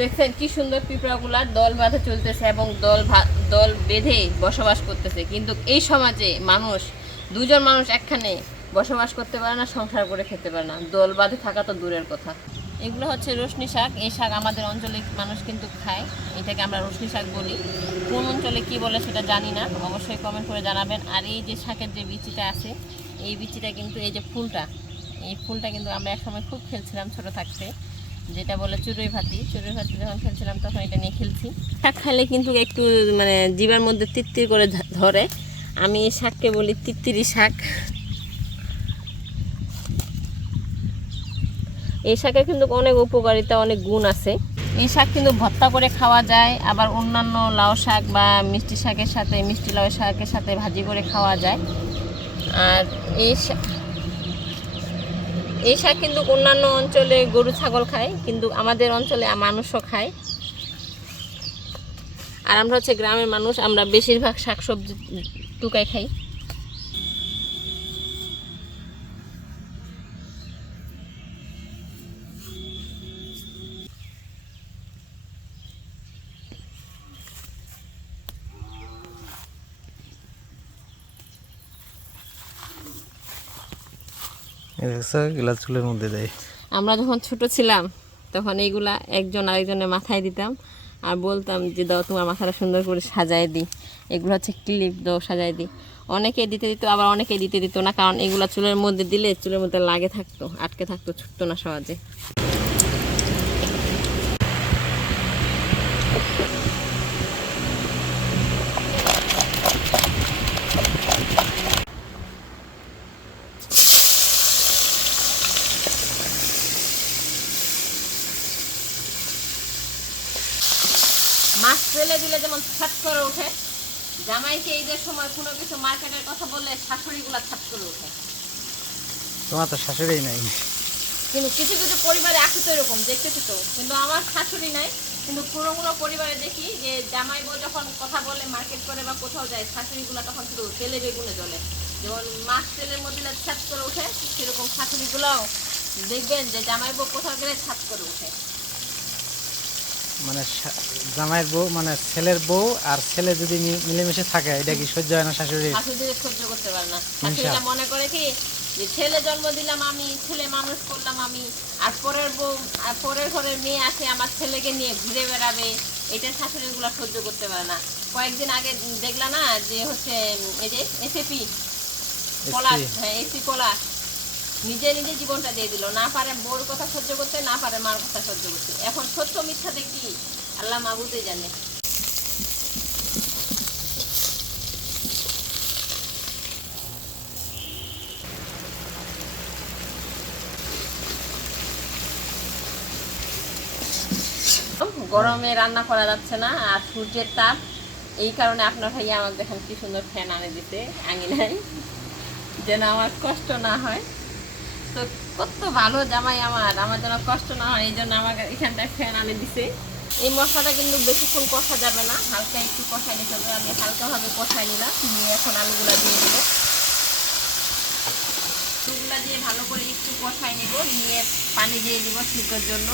দেখছেন কি সুন্দর পিঁপড়াগুলার দল বাঁধে চলতেছে এবং দল বেঁধে বসবাস করতেছে। কিন্তু এই সমাজে মানুষ, দুজন মানুষ একখানে বসবাস করতে পারে না, সংসার করে খেতে পারে না, দল বাঁধে থাকা তো দূরের কথা। এগুলো হচ্ছে রোশনি শাক। এই শাক আমাদের অঞ্চলে মানুষ কিন্তু খায়, এটাকে আমরা রোশনি শাক বলি। কোন অঞ্চলে কি বলে সেটা জানি না, অবশ্যই কমেন্ট করে জানাবেন। আর এই যে শাকের যে বিচিটা আছে, এই বিচিটা কিন্তু এই যে ফুলটা, এই ফুলটা কিন্তু আমরা একসময় খুব খেলছিলাম ছোটো থাকতে, যেটা বলে চুরই ভাতি যখন খেলছিলাম তখন এটা নিয়ে খেলছি। শাক খাইলে কিন্তু একটু মানে জিভার মধ্যে তিত্তির করে ধরে। আমি এই শাককে বলি তিত্তিরি শাক। এই শাকের কিন্তু অনেক উপকারিতা, অনেক গুণ আছে। এই শাক কিন্তু ভর্তা করে খাওয়া যায়, আবার অন্যান্য লাউ শাক বা মিষ্টি শাকের সাথে, মিষ্টি লাউ শাকের সাথে ভাজি করে খাওয়া যায়। আর এই শাক কিন্তু অন্যান্য অঞ্চলে গরু ছাগল খায়, কিন্তু আমাদের অঞ্চলে মানুষও খায়। আর আমরা হচ্ছে গ্রামের মানুষ, আমরা বেশিরভাগ শাকসবজি টুকাই খাই। চুলের মধ্যে দেয়। আমরা যখন ছোট ছিলাম তখন এইগুলা একজন আরেকজনের মাথায় দিতাম আর বলতাম যে দাও তোমার মাথাটা সুন্দর করে সাজায় দিই। এগুলো হচ্ছে ক্লিপ দাও, সাজায় দিই। অনেকে দিতে দিত, আবার অনেকে দিতে দিত না, কারণ এগুলা চুলের মধ্যে দিলে চুলের মধ্যে লাগে থাকতো, আটকে থাকতো, ছুটতো না সহজে। মাছ ফেলে দিলে যেমন ছাট করে ওঠে, জামাইকে ঈদের সময় কোনো কিছু মার্কেটের কথা বললে শাশুড়িগুলা ছাট করে ওঠে। তোমার তো শাশুড়ি নাই। কিন্তু কিছু কিছু পরিবারে আছে তো এরকম, দেখতেছি তো। কিন্তু আমার শাশুড়ি নাই, কিন্তু কোনো কোনো পরিবারে দেখি যে জামাই বউ যখন কথা বলে মার্কেট করে বা কোথাও যায়, শাশুড়িগুলা তখন শুধু তেলে বেগুনে জ্বলে। যেমন মাছ তেলের মধ্যে ছাট করে ওঠে, সেরকম শাশুড়িগুলাও দেখবেন যে জামাই বউ কোথাও গেলে ছাট করে ওঠে। মানে জামাইয়ের বউ মানে ছেলের বউ আর ছেলে যদি মিলেমিশে থাকে, এটা কি সহ্য হয় না শাশুড়ি? শাশুড়ি সহ্য করতে পারে না। শাশুড়িটা মনে করে কি যে ছেলে জন্ম দিলাম আমি, ছেলে মানুষ করলাম আমি, আর পরের বউ আর পরের ঘরের মেয়ে আসে আমার ছেলেকে নিয়ে ঘুরে বেড়াবে, এটা শাশুড়িগুলো সহ্য করতে পারে না। কয়েকদিন আগে দেখলাম না যে হচ্ছে এই যে এসিপি পলাশ, হ্যাঁ এসি পলাশ নিজে নিজে জীবনটা দিয়ে দিল। না পারে বউর কথা সহ্য করতে, না পারে মার কথা সহ্য করতে। এখন সত্য মিথ্যাতে কি আল্লাহ মাবুদই জানে। গরমে রান্না করা যাচ্ছে না, আর সূর্যের তাপ, এই কারণে আপনার ভাইয়া আমাকে দেখেন কি সুন্দর ফ্যান আনে দিতে আঙিনায়, যেন আমার কষ্ট না হয়। তো কত ভালো জামাই আমার যেন কষ্ট না হয়, এই জন্য আমাকে এখানটায় ফ্যান আনে দিছে। এই মশলাটা কিন্তু বেশিক্ষণ কষা যাবে না, হালকা একটু কষাই নিতে হবে। আমি হালকাভাবে কষাই নিলাম, নিয়ে এখন আলুগুলা দিয়ে দিব। আলুগুলা দিয়ে ভালো করে একটু কষাই নেব, নিয়ে পানি দিয়ে দিব সিদ্ধর জন্য।